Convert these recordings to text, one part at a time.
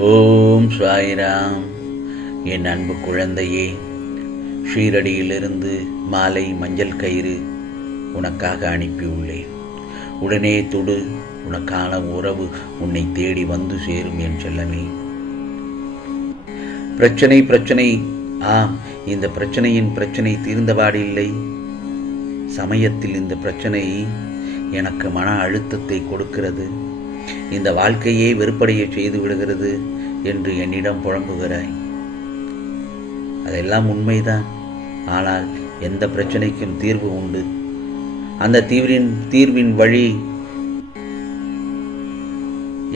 ஓம் சாய்ராம். என் அன்பு குழந்தையே ஷீரடியிலிருந்து மாலை மஞ்சள் கயிறு உனக்காக அனுப்பியுள்ளேன். உடனே தொடு உனக்கான உறவு உன்னை தேடி வந்து சேரும் என் செல்லமே. பிரச்சனை பிரச்சனை. ஆம் இந்த பிரச்சனையின் பிரச்சனை தீர்ந்தபாடில்லை. சமயத்தில் இந்த பிரச்சனை எனக்கு மன அழுத்தத்தை கொடுக்கிறது. இந்த வாழ்க்கையே வெறுப்படைய செய்து விடுகிறது என்று என்னிடம் புழம்புகிறாய் அதெல்லாம் உண்மைதான். ஆனால் எந்த பிரச்சனைக்கும் தீர்வு உண்டு. அந்த தீர்வின் தீர்வின் வழி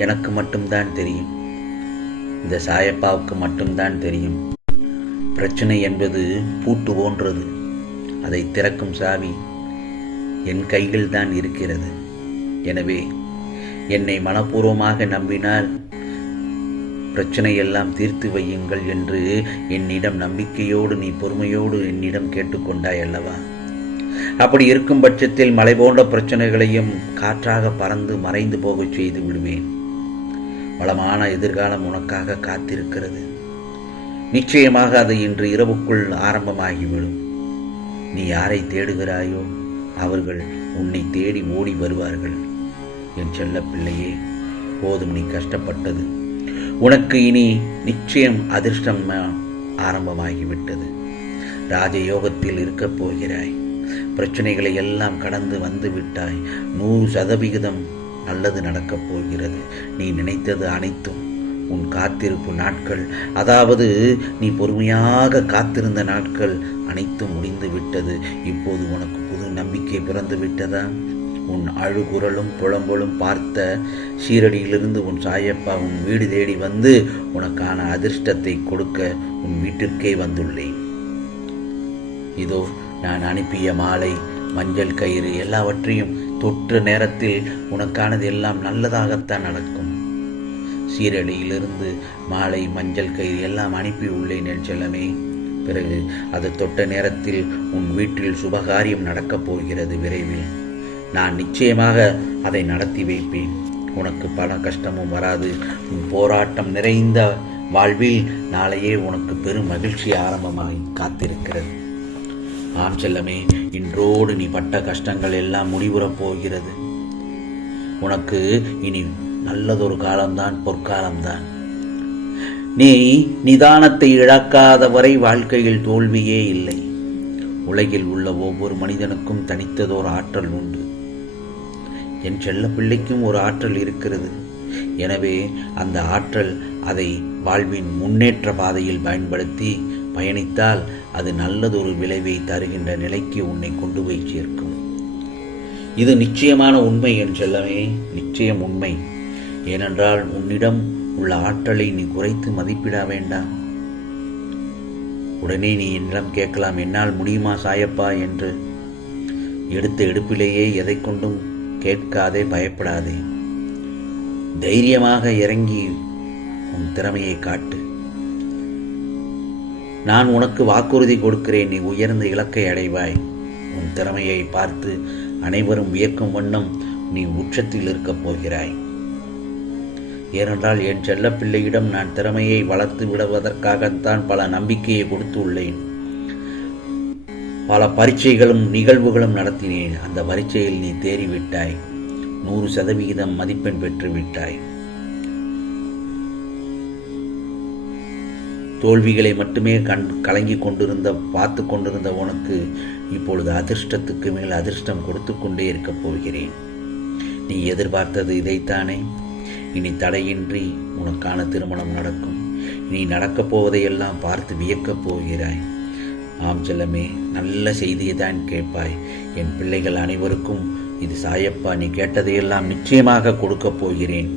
எனக்கு மட்டும்தான் தெரியும். இந்த சாயப்பாவுக்கு மட்டும்தான் தெரியும். பிரச்சனை என்பது பூட்டு போன்றது. அதை திறக்கும் சாவி என் கையில் தான் இருக்கிறது. எனவே என்னை மனப்பூர்வமாக நம்பினால் பிரச்சனையெல்லாம் தீர்த்து வையுங்கள் என்று என்னிடம் நம்பிக்கையோடு நீ பொறுமையோடு என்னிடம் கேட்டுக்கொண்டாய் அல்லவா? அப்படி இருக்கும் பட்சத்தில் மலை போன்ற பிரச்சனைகளையும் காற்றாக பறந்து மறைந்து போகச் செய்து விடுவேன். வளமான எதிர்காலம் உனக்காக காத்திருக்கிறது. நிச்சயமாக அது இன்று இரவுக்குள் ஆரம்பமாகிவிடும். நீ யாரை தேடுகிறாயோ அவர்கள் உன்னை தேடி ஓடி வருவார்கள். என் செல்ல பிள்ளையே போதும் நீ கஷ்டப்பட்டது. உனக்கு இனி நிச்சயம் அதிர்ஷ்டம் ஆரம்பமாகிவிட்டது. ராஜயோகத்தில் இருக்கப் போகிறாய். பிரச்சனைகளை எல்லாம் கடந்து வந்து விட்டாய். நூறு சதவிகிதம் நல்லது நடக்கப் போகிறது. நீ நினைத்தது அனைத்தும் உன் காத்திருப்பு நாட்கள். அதாவது நீ பொறுமையாக காத்திருந்த நாட்கள் அனைத்தும் முடிந்து விட்டது இப்போது உனக்கு புது நம்பிக்கை பிறந்து விட்டதா உன் அழுகுரலும் புலம்பலும் பார்த்த சீரடியிலிருந்து உன் சாயப்பா உன் வீடு தேடி வந்து உனக்கான அதிர்ஷ்டத்தை கொடுக்க உன் வீட்டிற்கே வந்துள்ளேன். இதோ நான் அனுப்பிய மாலை மஞ்சள் கயிறு எல்லாவற்றையும் தொற்ற நேரத்தில் உனக்கானது எல்லாம் நல்லதாகத்தான் நடக்கும். சீரடியிலிருந்து மாலை மஞ்சள் கயிறு எல்லாம் அனுப்பி உள்ளேன் என் செல்லமே. பிறகு அது தொட்ட நேரத்தில் உன் வீட்டில் சுபகாரியம் நடக்கப் போகிறது விரைவில். நான் நிச்சயமாக அதை நடத்தி வைப்பேன். உனக்கு பல கஷ்டமும் வராது. உன் போராட்டம் நிறைந்த வாழ்வில் நாளையே உனக்கு பெரும் மகிழ்ச்சி ஆரம்பமாகி காத்திருக்கிறது. ஆம் செல்லமே இன்றோடு நீ பட்ட கஷ்டங்கள் எல்லாம் முடிவுறப் போகிறது. உனக்கு இனி நல்லதொரு காலம்தான் பொற்காலம்தான். நீ நிதானத்தை இழக்காத வரை வாழ்க்கையில் தோல்வியே இல்லை. உலகில் உள்ள ஒவ்வொரு மனிதனுக்கும் தனித்ததோர் ஆற்றல் உண்டு. என் செல்ல பிள்ளைக்கும் ஒரு ஆற்றல் இருக்கிறது. எனவே அந்த ஆற்றல் அதை வாழ்வின் முன்னேற்ற பாதையில் பயன்படுத்தி பயணித்தால் அது நல்லதொரு விளைவை தருகின்ற நிலைக்கு உன்னை கொண்டு போய் சேர்க்கும். இது நிச்சயமான உண்மை என் செல்லமே நிச்சயம் உண்மை. ஏனென்றால் உன்னிடம் உள்ள ஆற்றலை நீ குறைத்து மதிப்பிட வேண்டாம். உடனே நீ என்னிடம் கேட்கலாம் என்னால் முடியுமா சாயப்பா? என்று எடுத்த எடுப்பிலேயே எதை கொண்டும் கேட்காதே பயப்படாதே. தைரியமாக இறங்கி உன் திறமையை காட்டு. நான் உனக்கு வாக்குறுதி கொடுக்கிறேன் நீ உயர்ந்த இலக்கை அடைவாய். உன் திறமையை பார்த்து அனைவரும் வியக்கும் வண்ணம் நீ உச்சத்தில் இருக்கப் போகிறாய். ஏனென்றால் என் செல்ல பிள்ளையிடம் நான் திறமையை வளர்த்து விடுவதற்காகத்தான் பல நம்பிக்கையை கொடுத்து உள்ளேன் பல பரீட்சைகளும் நிகழ்வுகளும் நடத்தினேன் அந்த பரீட்சையில் நீ தேறிவிட்டாய். நூறு சதவிகிதம் மதிப்பெண் பெற்று விட்டாய் தோல்விகளை மட்டுமே கண் கலங்கி கொண்டிருந்த பார்த்து கொண்டிருந்த உனக்கு இப்பொழுது அதிர்ஷ்டத்துக்கு மேல் அதிர்ஷ்டம் கொடுத்து கொண்டே இருக்கப் போகிறேன். நீ எதிர்பார்த்தது இதைத்தானே? இனி தடையின்றி உனக்கான திருமணம் நடக்கும். நீ நடக்கப் போவதையெல்லாம் பார்த்து வியக்கப் போகிறாய். ஆம் செல்லமே நல்ல செய்தியை தான் கேட்பாய். என் பிள்ளைகள் அனைவருக்கும் இது சாயப்பா நீ கேட்டதையெல்லாம் நிச்சயமாக கொடுக்கப் போகிறேன்.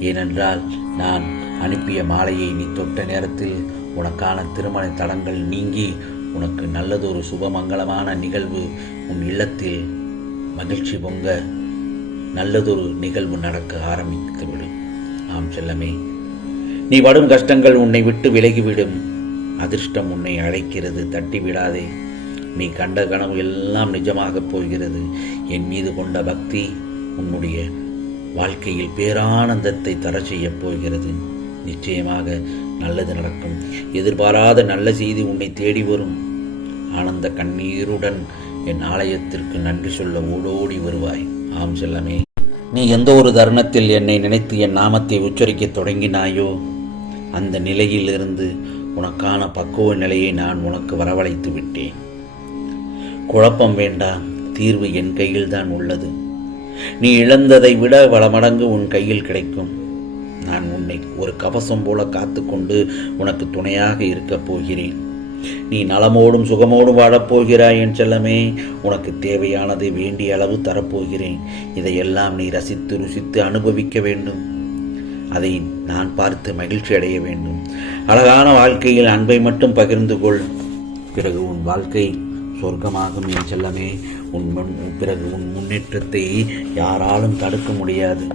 ஏனென்றால் நான் அனுப்பிய மாலையை நீ தொட்ட நேரத்தில் உனக்கான திருமண தடங்கள் நீங்கி உனக்கு நல்லதொரு சுபமங்கலமான நிகழ்வு உன் இல்லத்தில் மகிழ்ச்சி பொங்க நல்லதொரு நிகழ்வு நடக்க ஆரம்பித்துவிடும். ஆம் செல்லமே நீ படும் கஷ்டங்கள் உன்னை விட்டு விலகிவிடும். அதிர்ஷ்டம் உன்னை அழைக்கிறது. தட்டி விடாதே. நீ கண்ட கனவு எல்லாம் நிஜமாகப் போகிறது. என் மீது கொண்ட பக்தி உன்னுடைய வாழ்க்கையில் பேரானந்தத்தை தர செய்யப் போகிறது. நிச்சயமாக நல்லது நடக்கும். எதிர்பாராத நல்ல செய்தி உன்னை தேடி வரும். ஆனந்த கண்ணீருடன் என் ஆலயத்திற்கு நன்றி சொல்ல ஓடோடி வருவாய். ஆம் செல்லமே. நீ எந்த ஒரு தருணத்தில் என்னை நினைத்து என் நாமத்தை உச்சரிக்கத் தொடங்கினாயோ அந்த நிலையிலிருந்து உனக்கான பக்குவ நிலையை நான் உனக்கு வரவழைத்து விட்டேன். குழப்பம் வேண்டாம் தீர்வு என் கையில்தான் உள்ளது. நீ இழந்ததை விட பல மடங்கு உன் கையில் கிடைக்கும். நான் உன்னை ஒரு கவசம் போல காத்துக்கொண்டு உனக்கு துணையாக இருக்கப் போகிறேன். நீ நலமோடும் சுகமோடும் வாழப்போகிறாய் என் செல்லமே. உனக்கு தேவையானதை வேண்டிய அளவு தரப்போகிறேன். இதையெல்லாம் நீ ரசித்து ருசித்து அனுபவிக்க வேண்டும். அதை நான் பார்த்து மகிழ்ச்சி அடைய வேண்டும். அழகான வாழ்க்கையில் அன்பை மட்டும் பகிர்ந்து கொள். பிறகு உன் வாழ்க்கை சொர்க்கமாகும் என் செல்லமே. உன் முன் பிறகு உன் முன்னேற்றத்தை யாராலும் தடுக்க முடியாது.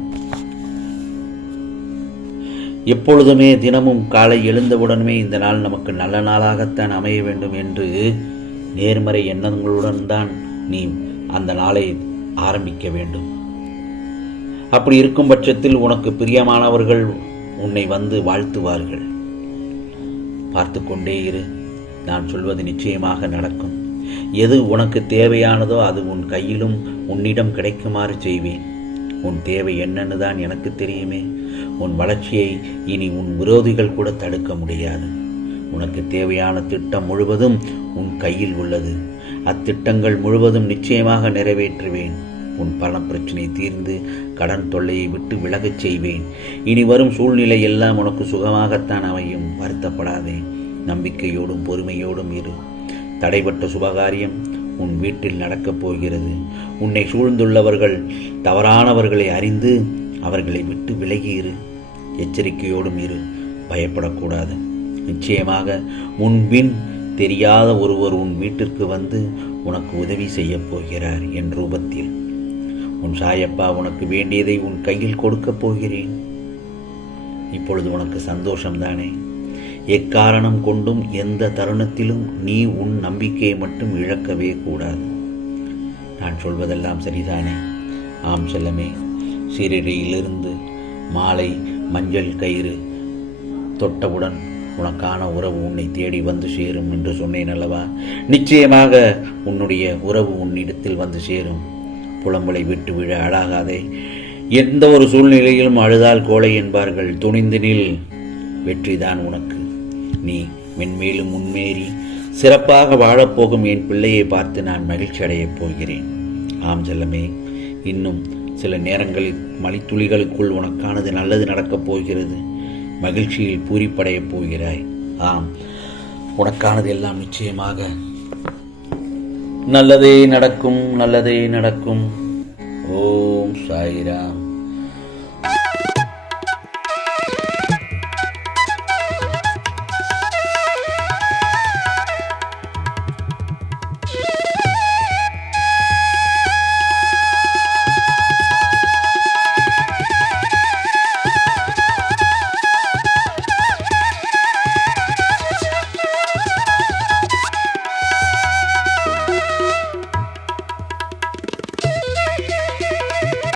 எப்பொழுதுமே தினமும் காலை எழுந்தவுடனே இந்த நாள் நமக்கு நல்ல நாளாகத்தான் அமைய வேண்டும் என்று நேர்மறை எண்ணங்களுடன் தான் நீ அந்த நாளை ஆரம்பிக்க வேண்டும். அப்படி இருக்கும் பட்சத்தில் உனக்கு பிரியமானவர்கள் உன்னை வந்து வாழ்த்துவார்கள். பார்த்து கொண்டே இரு. நான் சொல்வது நிச்சயமாக நடக்கும். எது உனக்கு தேவையானதோ அது உன் கையிலும் உன்னிடம் கிடைக்குமாறு செய்வேன். உன் தேவை என்னன்னு தான் எனக்கு தெரியுமே. உன் வளர்ச்சியை இனி உன் விரோதிகள் கூட தடுக்க முடியாது. உனக்கு தேவையான திட்டம் முழுவதும் உன் கையில் உள்ளது. அத்திட்டங்கள் முழுவதும் நிச்சயமாக நிறைவேற்றுவேன். உன் பண பிரச்சனை தீர்ந்து கடன் தொல்லையை விட்டு விலகச் செய்வேன். இனி வரும் சூழ்நிலை எல்லாம் உனக்கு சுகமாகத்தான் அமையும். வருத்தப்படாதே. நம்பிக்கையோடும் பொறுமையோடும் இரு. தடைப்பட்ட சுபகாரியம் உன் வீட்டில் நடக்கப் போகிறது. உன்னை சூழ்ந்துள்ளவர்கள் தவறானவர்களை அறிந்து அவர்களை விட்டு விலகி இரு. எச்சரிக்கையோடும் இரு. பயப்படக்கூடாது. நிச்சயமாக முன்பின் தெரியாத ஒருவர் உன் வீட்டிற்கு வந்து உனக்கு உதவி செய்யப் போகிறார் என் ரூபத்தில். உன் சாயப்பா உனக்கு வேண்டியதை உன் கையில் கொடுக்கப் போகிறேன். இப்பொழுது உனக்கு சந்தோஷம்தானே? எக்காரணம் கொண்டும் எந்த தருணத்திலும் நீ உன் நம்பிக்கையை மட்டும் இழக்கவே கூடாது. நான் சொல்வதெல்லாம் சரிதானே? ஆம் செல்லமே சீரடியிலிருந்து மாலை மஞ்சள் கயிறு தொட்டவுடன் உனக்கான உறவு உன்னை தேடி வந்து சேரும் என்று சொன்னேன் அல்லவா? நிச்சயமாக உன்னுடைய உறவு உன்னிடத்தில் வந்து சேரும். புலம்பலை விட்டு விழ அழாகாதே. எந்த ஒரு சூழ்நிலையிலும் அழுதால் கோழை என்பார்கள். துணிந்து நில். வெற்றிதான் உனக்கு. நீ மென்மேலும் முன்னேறி சிறப்பாக வாழப்போகும் என் பிள்ளையை பார்த்து நான் மகிழ்ச்சி அடையப் போகிறேன். ஆம் செல்லமே இன்னும் சில நேரங்களில் மலைத்துளிகளுக்குள் உனக்கானது நல்லது நடக்கப் போகிறது. மகிழ்ச்சியில் பூரிப்படையப் போகிறாய். ஆம் உனக்கானது எல்லாம் நிச்சயமாக நல்லதே நடக்கும் நல்லதே நடக்கும். ஓம் சாய்ராம்.